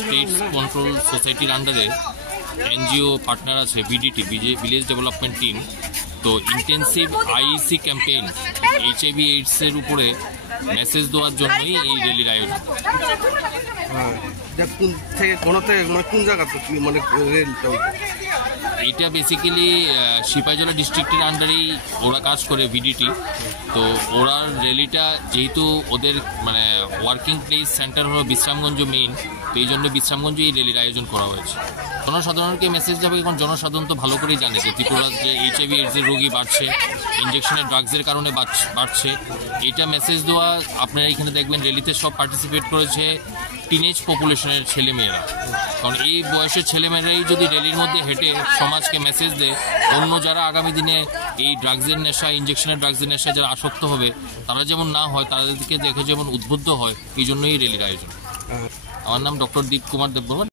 States control সোসাইটির আন্ডারে NGO partner আছে বিডিটি, ভিলেজ ডেভেলপমেন্ট টিম। তো ইন্টেন্সিভ আইইসি ক্যাম্পেইন এইচআইভি এইডসের উপরে মেসেজ দেওয়ার জন্যই এই র্যালির আয়োজন। কোন জায়গাতে মানে এটা বেসিক্যালি সিপাহীজলা ডিস্ট্রিক্টের আন্ডারেই ওরা কাজ করে বিডিটি। তো ওরা র্যালিটা যেহেতু ওদের মানে ওয়ার্কিং প্লেস সেন্টার হলো বিশ্রামগঞ্জ মেইন, তো এই জন্য বিশ্রামগঞ্জে এই র্যালির আয়োজন করা হয়েছে। জনসাধারণকে মেসেজ যাবে, এখন জনসাধারণ তো ভালো করেই জানে যে ত্রিপুরা যে এইচআইভি এইডসের রোগী বাড়ছে, ইঞ্জেকশনের ড্রাগসের কারণে বাড়ছে। এইটা মেসেজ দেওয়া, আপনারা এখানে দেখবেন র্যালিতে সব পার্টিসিপেট করেছে টিনেজ পপুলেশনের ছেলেমেয়েরা। কারণ এই বয়সের ছেলেমেয়েরাই যদি র্যালির মধ্যে হেঁটে সমাজকে মেসেজ দেয়, অন্য যারা আগামী দিনে এই ড্রাগসের নেশা, ইঞ্জেকশনের ড্রাগসের নেশা যারা আসক্ত হবে, তারা যেমন না হয়, তাদেরকে দেখে যেমন উদ্বুদ্ধ হয়, এই জন্যই র্যালির আয়োজন। আমার নাম ডক্টর দীপ কুমার দেববর্মন।